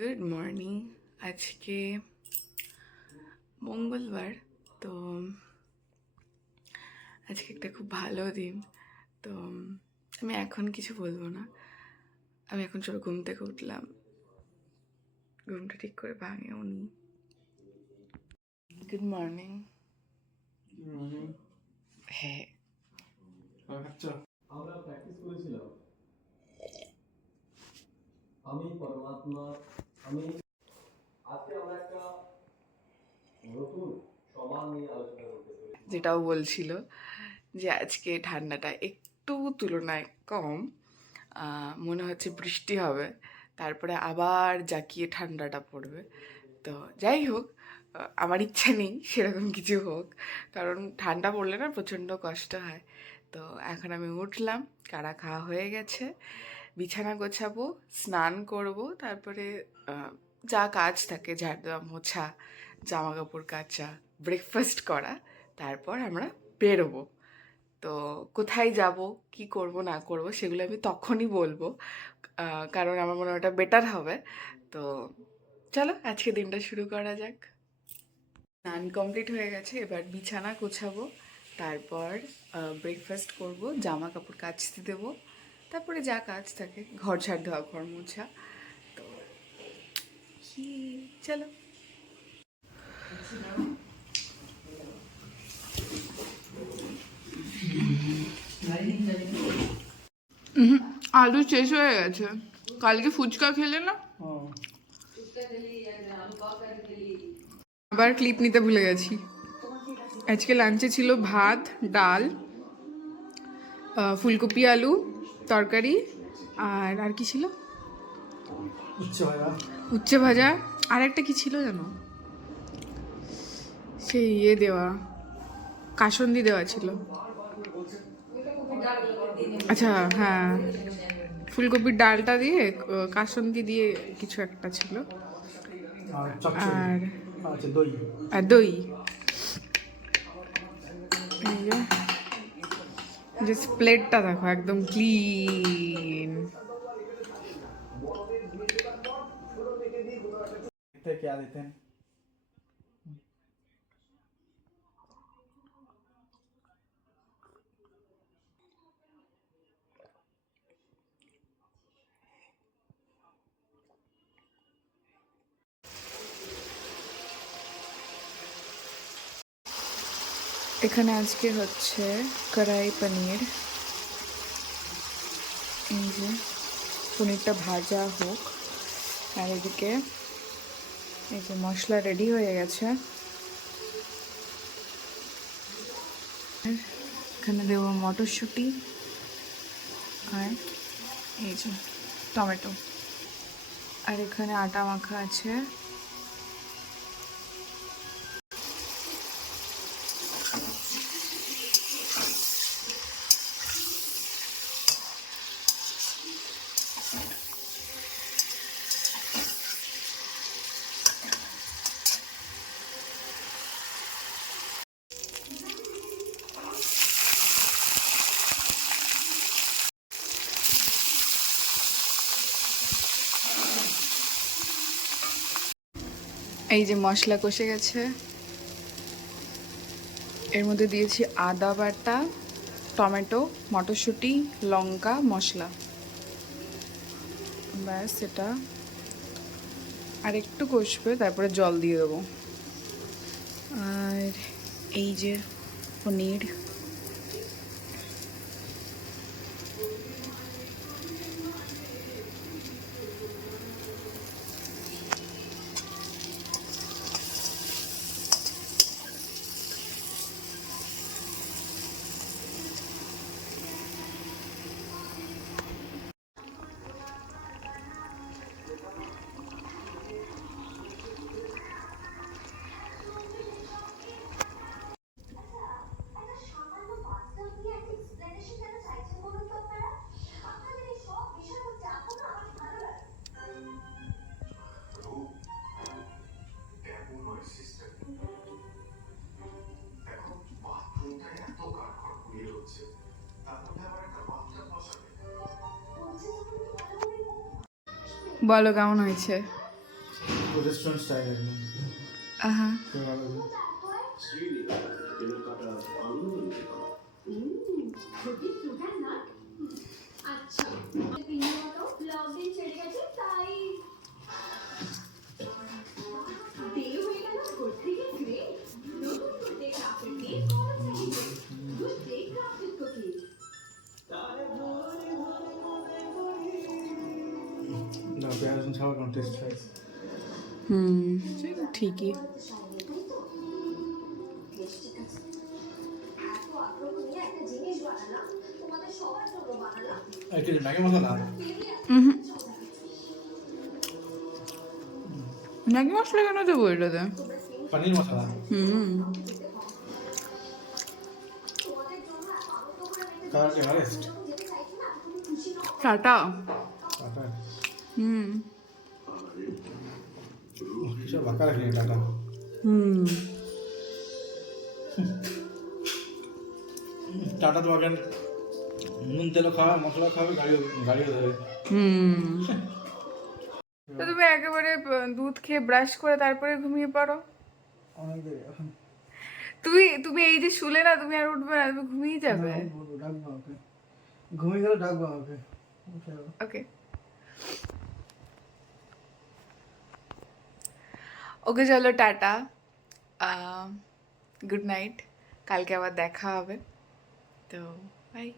Good morning. আজকে মঙ্গলবার, তো আজকে একটা খুব ভালো দিন। তো আমি এখন কিছু বলবো না। আমি এখন চলো ঘুম থেকে উঠলাম, ঘুমটা ঠিক করে ভাঙেও নি। Good morning. হ্যাঁ, আমরা প্র্যাকটিস করেছিলাম আমি পরমাত্মা আমি। আজকে আমরা একটা নতুন সমান নিয়ে আলোচনা করতে চলেছি। যেটাও বলছিল যে আজকে ঠান্ডাটা একটু তুলনায় কম, মনে হচ্ছে বৃষ্টি হবে, তারপরে আবার জাকিয়ে ঠান্ডাটা পড়বে। তো যাই হোক, আমার ইচ্ছা নেই সেরকম কিছু হোক, কারণ ঠান্ডা পড়লে না প্রচণ্ড কষ্ট হয়। তো এখন আমি উঠলাম, কারা খাওয়া হয়ে গেছে, বিছানা গোছাবো, স্নান করব, তারপরে যা কাজ থাকে ঝাড় দেওয়া, মোছা, জামা কাপড় কাচা, ব্রেকফাস্ট করা, তারপর আমরা বেরোবো। তো কোথায় যাব, কি করব না করব সেগুলো আমি তখনই বলবো, কারণ আমার মনে হয় ওটা বেটার হবে। তো চলো আজকে দিনটা শুরু করা যাক। স্নান কমপ্লিট হয়ে গেছে, এবার বিছানা গোছাবো, তারপর ব্রেকফাস্ট করব, জামা কাপড় কাচতে দেবো, তারপরে যা কাজ থাকে ঘর ঝাড় দেওয়া, ঘর মোছা। তো কি, চলো। আলু শেষ হয়ে গেছে, কালকে ফুচকা খেলে না, আবার ক্লিপ নিতে ভুলে গেছি। আজকে লাঞ্চে ছিল ভাত, ডাল, ফুলকপি আলু তরকারি, আর কি ছিল, উচ্ছে ভাজা, আর একটা কি ছিল জানো, সেই দেওয়া, কাসন্দি দেওয়া ছিল। আচ্ছা, হ্যাঁ, ফুলকপির ডালটা দিয়ে কাসন্দি দিয়ে কিছু একটা ছিল, আর আর দই। এই যে প্লেটটা দেখো একদম ক্লিন। क्या देते हैं। এখানে আজকে হচ্ছে কড়াই পনির। এই যে পনিরটা ভাজা হোক, আর এদিকে এই যে মশলা রেডি হয়ে গেছে। এখানে দেবো মটরশুঁটি, আর এই যে টমেটো, আর এখানে আটা মাখা আছে। এই যে মশলা কষে গেছে, এর মধ্যে দিয়েছি আদা বাটা, টমেটো, মটরশুঁটি, লঙ্কা, মশলা, ব্যাস এটা। আর একটু কষবে, তারপরে জল দিয়ে দেবো। আর এই যে পনির, বলো কেমন হয়েছে? রেস্টুরেন্ট স্টাইল একদম আহা খুব ভালো লাগে। আচ্ছা লকডাউন ছেড়ে গেছে তাই দেরি হয়ে গেল করতে গিয়ে নতুন করতে ক্রাফটেড দিয়ে গুড ডে ক্রাফটেড কুকিজ না পেঁয়াজ রসুন ছাড়া কোনো টেস্ট হয় ঠিকই এত আগ্রহ নিয়ে একটা জিনিস বানালাম তোমাদের সবার জন্য বানালাম এটা ম্যাগি মশলা ম্যাগি মশলা কেন দেবো এটাতে পনির মশলা কালার এভারেস্ট টাটা সব বাঁকা রাখলি টাটা টাটা তো আগে নুন তেলও খাওয়া মশলা খাওয়াবে গাড়িও ধরে তো তুমি একেবারে দুধ খেয়ে ব্রাশ করে তারপরে ঘুমিয়ে পড়ো অনেক দেরি এখন তুমি এই যে শুলে না তুমি আর উঠবে না তুমি ঘুমিয়ে যাবে বলবো ডাকবো ওকে ঘুমিয়ে গেলে ডাকবো ওকে ওকে ওকে চলো টাটা গুড নাইট কালকে আবার দেখা হবে তো বাই